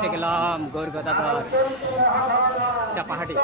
এসে গেলাম গৌরগদাধর চাপাহাটি।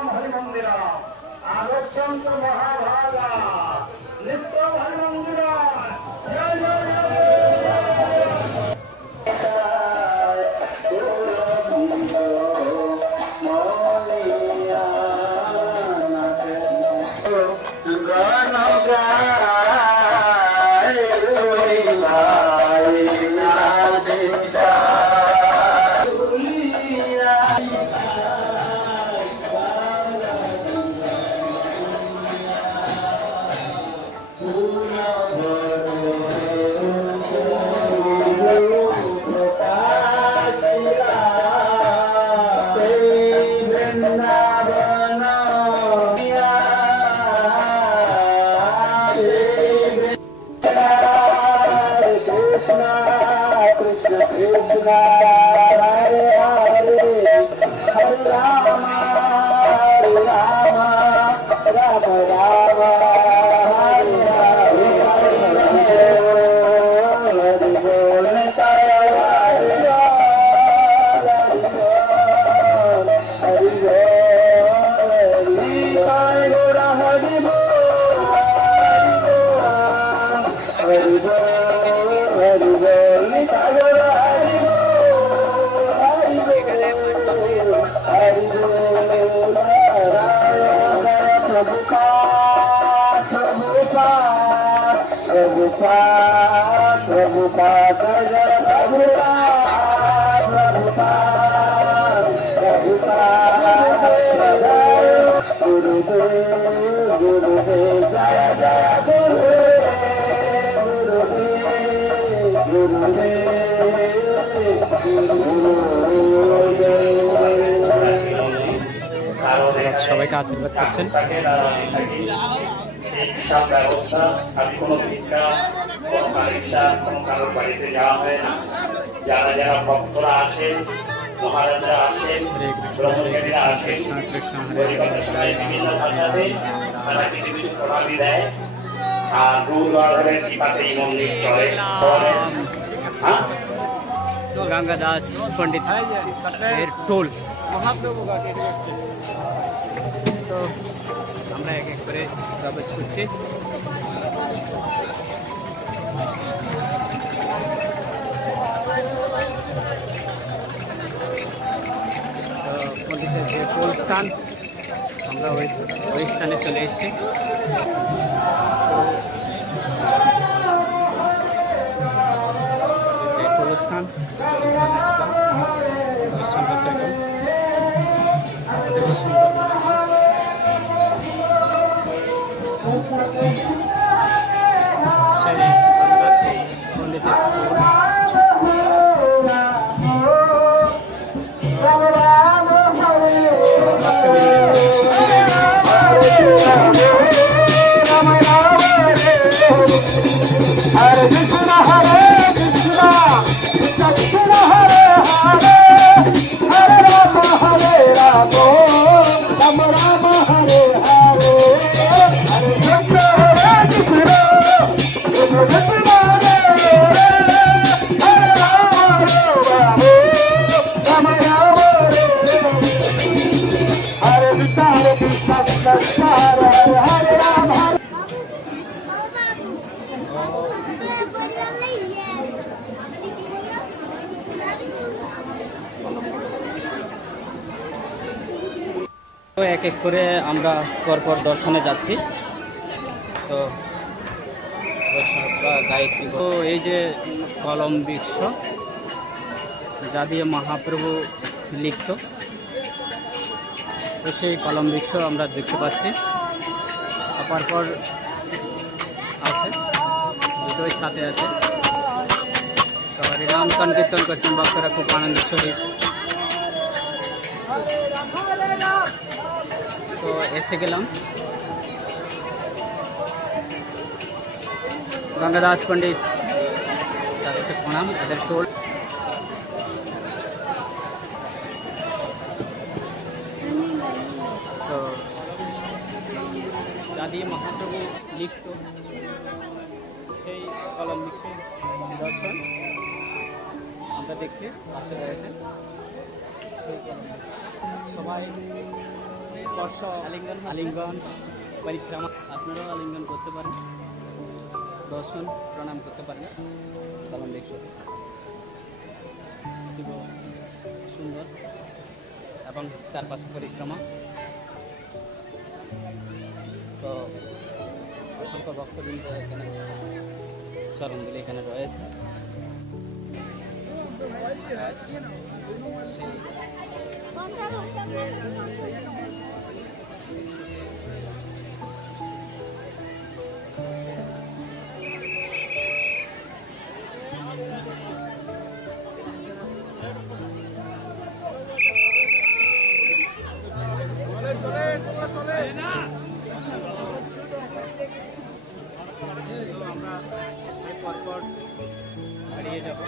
সবাইকে আশীর্বাদ করছেন। হিসাব ব্যবস্থা আর কোনো ভিক্ষা কোনো কারিশা কোনো কারোর বাড়িতে যাওয়া হয় না। যারা যারা ভক্তরা আছেন, মহারাজরা আছেন, ব্রহ্মচারীরা আছেন, সবাই বিভিন্ন ভাষাতে তারা কিছু কিছু প্রণালী দেয়। আর গৌরবাধরের কৃপাতে এই মন্দির চলে। গঙ্গা দাস পণ্ডিত এর টোল তো আমরা এক এক করে প্রবেশ করছি। পণ্ডিতের যে টোল স্থান, আমরা ওই স্থানে চলে এসেছি। টোল স্থান এক এক করে আমরা পরপর দর্শনে যাচ্ছি। তো গায়ত্রী, তো এই যে কলম বৃক্ষ যা দিয়ে মহাপ্রভু লিখত, তো সেই কলম বৃক্ষ আমরা দেখতে পাচ্ছি। পরপর আছে, দুটোই সাথে আছে। সবারই নাম সংকীর্তন করছেন ভক্তরা খুব আনন্দের সহিত। তো এসে গেলাম গঙ্গা দাস পণ্ডিত, তাদেরকে প্রণাম। এদের টোল তো যা দিয়ে মহাপ্রভু লিখত সেই কলম লিখে দর্শন আমরা দেখছি পাশে রয়েছে। সবাই স্পর্শ আলিঙ্গন পরিক্রমা, আপনারাও আলিঙ্গন করতে পারেন, দর্শন প্রণাম করতে পারেন। সালাম দেখছো খুব সুন্দর এবং চারপাশে পরিক্রমা। তো অসংখ্য ভক্তবৃন্দ এখানে চরণ দিলে এখানে রয়েছে। আজ সেই আমরা পরপর হারিয়ে যাব।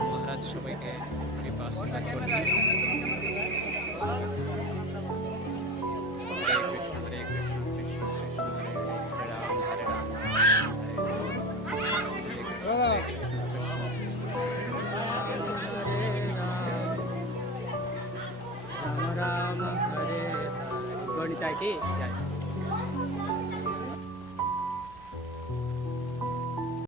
মহারাজ সবাইকে কৃপা আশীর্বাদ করছেন। হরে কৃষ্ণ হরে কৃষ্ণ কৃষ্ণ কৃষ্ণ হরে হরে, হরে রাম হরে রাম হরে কৃষ্ণ হরে কৃষ্ণ রাম রাম হরে। গণিতা কি